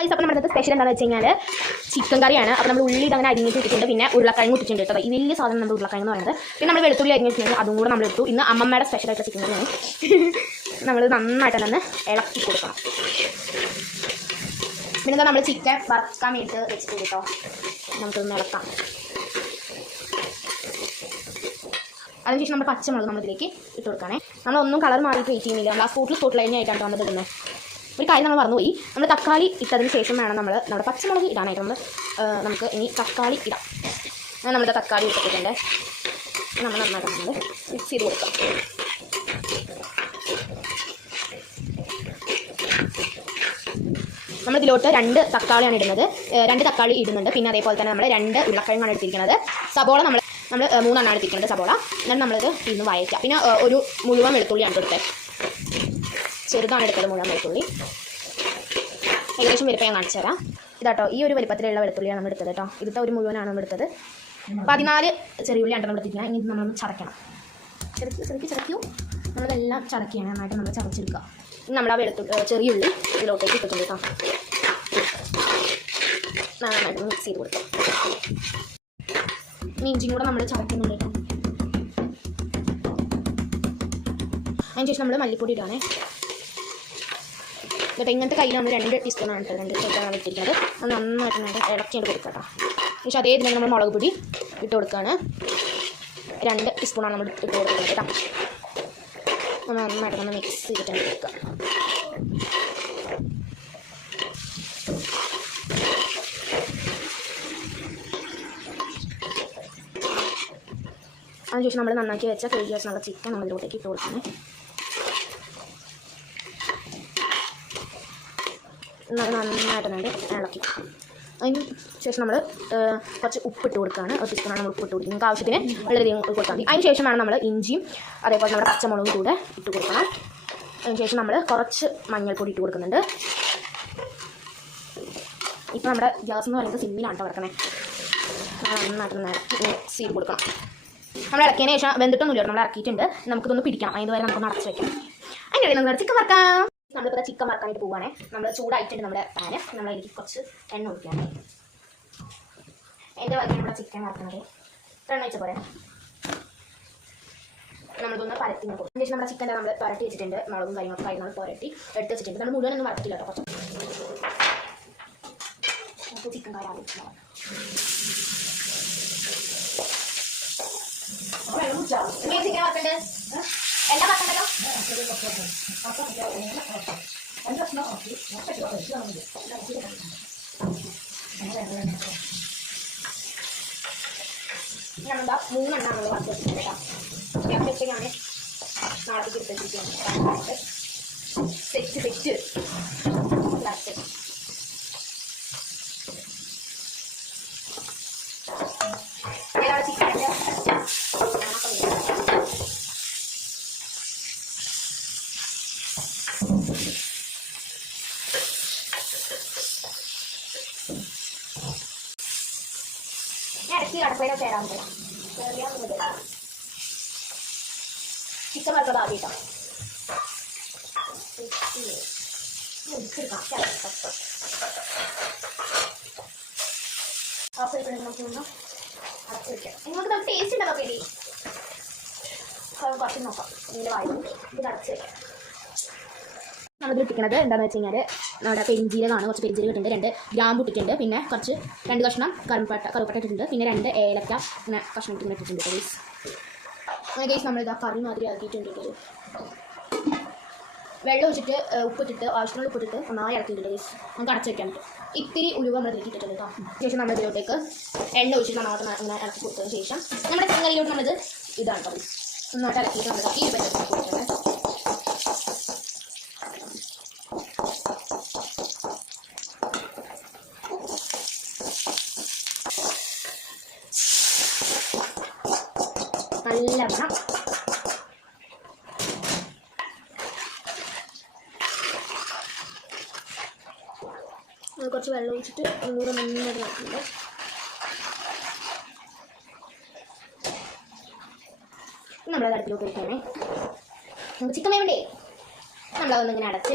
അപ്പോൾ നമ്മുടെ സ്പെഷ്യൽ എന്താണെന്ന് വെച്ച് കഴിഞ്ഞാൽ ചിക്കൻ കറിയാണ്. അപ്പോൾ നമ്മൾ ഉള്ളി അങ്ങനെ അരിഞ്ഞിട്ട് ഇട്ടിട്ടുണ്ട്, പിന്നെ ഉരുളക്കിഴങ്ങ് ഇട്ടിട്ടുണ്ട് കേട്ടോ. ഈ വലിയ സാധനം നമ്മുടെ ഉരുളക്കിഴങ്ങ് എന്ന് പറയുന്നത്. പിന്നെ നമ്മൾ വെളുത്തുള്ളി അരിഞ്ഞിട്ടുണ്ട്, അതും കൂടെ നമ്മൾ എടുത്തു. ഇന്ന് അമ്മമ്മയുടെ സ്പെഷ്യലായിട്ടുള്ള ചിക്കൻ കറിയാണ്. നമ്മൾ നന്നായിട്ട് തന്നെ ഇളക്കി കൊടുക്കണം. പിന്നെ നമ്മൾ ചിക്കൻ വറുക്കാൻ വേണ്ടിയിട്ട് വെച്ചിട്ടുണ്ട് കേട്ടോ. നമുക്കൊന്ന് ഇളക്കാം. അതിനുശേഷം നമ്മൾ പച്ചമുളക് നമ്മളിതിലേക്ക് ഇട്ട് കൊടുക്കണേ. നമ്മളൊന്നും കളർ മാറിയിട്ട് വെയിറ്റ് ചെയ്യുന്നില്ല. നമ്മൾ ആ സ്പോട്ടിൽ കഴിഞ്ഞായിട്ടാണ് നമ്മൾ ഇടുന്നത്. ഒരു കാര്യം നമ്മൾ മറന്നുപോയി, നമ്മൾ തക്കാളി ഇട്ടതിന് ശേഷം വേണം നമ്മുടെ പച്ചമുളക് ഇടാനായിട്ട്. നമുക്ക് ഇനി തക്കാളി ഇടാം. അങ്ങനെ നമ്മുടെ തക്കാളി ഇട്ടിട്ടുണ്ട്. നമ്മൾ നന്നായിട്ട് നമ്മൾ മിക്സ് ചെയ്ത് കൊടുക്കാം. നമ്മളിതിലോട്ട് 2 തക്കാളിയാണ് ഇടുന്നത്. 2 തക്കാളി ഇടുന്നുണ്ട്. പിന്നെ അതേപോലെ തന്നെ നമ്മൾ 2 ഉരുളക്കിഴങ്ങാണ് എടുത്തിരിക്കുന്നത്. സബോള നമ്മൾ 3 എണ്ണമാണ് എടുത്തിരിക്കുന്നത് സബോള. എന്നിട്ട് നമ്മളിത് ഇന്ന് വഴറ്റാം. പിന്നെ ഒരു മുഴുവൻ വെളുത്തുള്ളിയാണ് എടുത്തത്. ചെറുതാണ് എടുത്തത് മുഴുവൻ വെളുത്തുള്ളി. ഏകദേശം വലിപ്പം ഞാൻ കാണിച്ചു തരാം. ഇതാട്ടോ, ഈ ഒരു വലിപ്പത്തിലുള്ള വെളുത്തുള്ളിയാണ് നമ്മൾ എടുത്തത് കേട്ടോ. ഇതിലത്തെ ഒരു മുഴുവനാണ് നമ്മൾ എടുത്തത്. 14 ചെറിയുള്ളിയാണ് നമ്മൾ എടുത്തിരിക്കുന്നത്. ഇനി ഇത് നമ്മൾ ചതയ്ക്കണം. ചതയ്ക്കൂ. നമ്മളതെല്ലാം ചതയ്ക്കുകയാണ്. നന്നായിട്ട് നമ്മൾ ചതച്ചെടുക്കുക. ഇനി നമ്മൾ ആ ചെറിയുള്ളി ഇതിലോട്ടേക്ക് ഇട്ടിട്ടുണ്ട് കേട്ടോ. നന്നായിട്ട് മിക്സ് ചെയ്ത് കൊടുക്കാം. ഇനി ഇഞ്ചിയും കൂടെ നമ്മൾ ചതയ്ക്കുന്നുണ്ട് കേട്ടോ. അതിനുശേഷം നമ്മൾ മല്ലിപ്പൊടി ഇടുകയാണേ. എന്നിട്ട് ഇങ്ങനത്തെ കയ്യിൽ നമ്മൾ 2 ടീസ്പൂണാണ് കേട്ടോ. 2 ടീസ്പൂണാണ് ഇട്ടിരിക്കുന്നത്. അത് നന്നായിട്ട് നമ്മൾ ഇളക്കിയിട്ട് കൊടുക്കാം കേട്ടോ. പക്ഷേ അതേ ഇതിന് നമ്മൾ മുളക് പൊടി ഇട്ട് കൊടുക്കുകയാണ്. 2 ടീസ്പൂണാണ് നമ്മൾ ഇട്ട് കൊടുക്കുന്നത് കേട്ടോ. നന്നായിട്ട് നമ്മൾ മിക്സ് ചെയ്തിട്ട് കൊടുക്കുക. അതിനുശേഷം നമ്മൾ നന്നാക്കി വെച്ച കഴുകി വെച്ച നല്ല ചിക്കൻ നമ്മൾ ഇതിലോട്ടേക്ക് ഇട്ട് കൊടുക്കണേ. നന്നായിട്ട് നമ്മൾ ഇളക്കി. അതിന് ശേഷം നമ്മൾ കുറച്ച് ഉപ്പിട്ട് കൊടുക്കുകയാണ്. 1 ടീസ്പൂണാണ് നമ്മൾ ഉപ്പിട്ട് കൊടുക്കുന്നത്. നിങ്ങൾക്ക് ആവശ്യത്തിന് വളരെയധികം കൊടുത്താൽ മതി. അതിന് ശേഷമാണ് നമ്മൾ ഇഞ്ചിയും അതേപോലെ നമ്മുടെ പച്ചമുളകും കൂടെ ഇട്ട് കൊടുക്കണം. അതിന് ശേഷം നമ്മൾ കുറച്ച് മഞ്ഞൾപ്പൊടി ഇട്ട് കൊടുക്കുന്നുണ്ട്. ഇപ്പോൾ നമ്മുടെ ഗ്യാസ് എന്ന് പറയുന്നത് സിമ്മിലാണ് കിടക്കണേ. നന്നായിട്ട് മിക്സ് ചെയ്ത് കൊടുക്കണം. നമ്മൾ ഇറക്കിയതിന് ശേഷം വെന്തിട്ടൊന്നുമില്ല, നമ്മൾ ഇറക്കിയിട്ടുണ്ട്. നമുക്കിതൊന്ന് പിടിക്കണം. അതിന് നമുക്കൊന്ന് അടച്ച് വയ്ക്കാം. അതിൻ്റെ ഇടയിൽ നമുക്ക് ചിക്കൻ വറുക്കാം. നമ്മളിപ്പോൾ ചിക്കൻ വറുക്കാനായിട്ട് പോവുകയാണേ. നമ്മൾ ചൂടായിട്ടുണ്ട് നമ്മുടെ പാന്. നമ്മളതിലേക്ക് കുറച്ച് എണ്ണ ഒഴിക്കുകയാണ്. എൻ്റെ വകയാണ് നമ്മുടെ ചിക്കൻ വറുക്കുന്നത്. എണ്ണ ഒഴിച്ച പോലെ നമ്മളിതൊന്ന് പരത്തി നോക്കും. അതിന് ശേഷം നമ്മുടെ ചിക്കൻ നമ്മൾ പുരട്ടി വെച്ചിട്ടുണ്ട്. മുളകും കാര്യങ്ങളൊക്കെ നമ്മൾ പുരട്ടി എടുത്ത് വെച്ചിട്ടുണ്ട്. നമ്മൾ മുഴുവനൊന്നും വറുത്തില്ല കേട്ടോ. കുറച്ച് ചിക്കൻ കാര്യം ആവശ്യമാണ്. ചിക്കൻ വറുക്കണ്ട് എല്ലാം വറുക്കണ്ടല്ലോ. നമ്മളെന്താ 3 എണ്ണ നമ്മൾ വറുത്ത് വെച്ചിട്ടുണ്ട് കേട്ടോ. അതൊക്കെ ഞാൻ നാളത്തേക്ക് എടുത്ത് വെച്ചിരിക്കുകയാണ്. സെറ്റ് വറുത്ത് ചിക്കൻ്റെ ഇടയ്ക്ക് കടപ്പയിലൊക്കെ തരാൻ പറ്റും. ചിക്കൻ വറുത്തത് ആദ്യം അടച്ചു വയ്ക്കാം. നിങ്ങൾക്ക് നമുക്ക് ടേസ്റ്റ് ഉണ്ടോ പേടി? കുറച്ച് നോക്കാം. ഇതിൻ്റെ വായും ഇത് അടച്ചു വയ്ക്കാം. നമ്മളിത് ഇട്ടിരിക്കുന്നത് എന്താണെന്ന് വെച്ച് കഴിഞ്ഞാൽ നമ്മുടെ പെരിഞ്ചീരകമാണ്. കുറച്ച് പെരിഞ്ചീരകം ഇട്ടിട്ടുണ്ട്, 2 ഗ്രാമ്പ് ഇട്ടിട്ടുണ്ട്, പിന്നെ കുറച്ച് 2 കഷ്ണം കറുവപ്പട്ട ഇട്ടിട്ടുണ്ട്, പിന്നെ 2 ഏലക്ക ഇങ്ങനെ കഷ്ണം ഇട്ടിട്ടുണ്ട് ഗൈസ്. അങ്ങനെ ഗൈസ് നമ്മളിതാ കറി മാതിരി ആക്കിയിട്ടുണ്ട്. വെള്ളം ഒഴിച്ചിട്ട് ഉപ്പിട്ടിട്ട് ആവശ്യമുള്ള ഉപ്പിട്ടിട്ട് നന്നായി ഇളക്കിയിട്ടുണ്ട് ഗൈസ്. നമുക്ക് അടച്ചു വയ്ക്കാൻ പറ്റും. ഇത്തിരി ഉലുവ നമ്മൾ ഇതിലേക്ക് ഇട്ടിട്ടുണ്ട് കേട്ടോ. ശേഷം നമ്മൾ ഇതിലോട്ടേക്ക് എണ്ണ ഒഴിച്ചിട്ട് നന്നായിട്ട് അങ്ങനെ ഇളക്കി കൊടുത്തതിന് ശേഷം നമ്മുടെ ചിക്കൻ കറിയിലോട്ട് നമ്മളിത് ഇതാണ് കേട്ടോ ഗൈസ്. നന്നായിട്ട് ഇളക്കിയിട്ട് നമ്മൾ ഈ പറ്റുന്നത് നല്ല വേണം. കുറച്ച് വെള്ളം ഒഴിച്ചിട്ട് ഒന്നുകൂടെ നന്നായിട്ട് നോക്കുന്നുണ്ട്. നമ്മളത് അടുപ്പിലോട്ട് വയ്ക്കുകയാണേ. നമുക്ക് ചിക്കൻ വേണ്ടേ? നമ്മളതൊന്നിങ്ങനെ അടച്ച്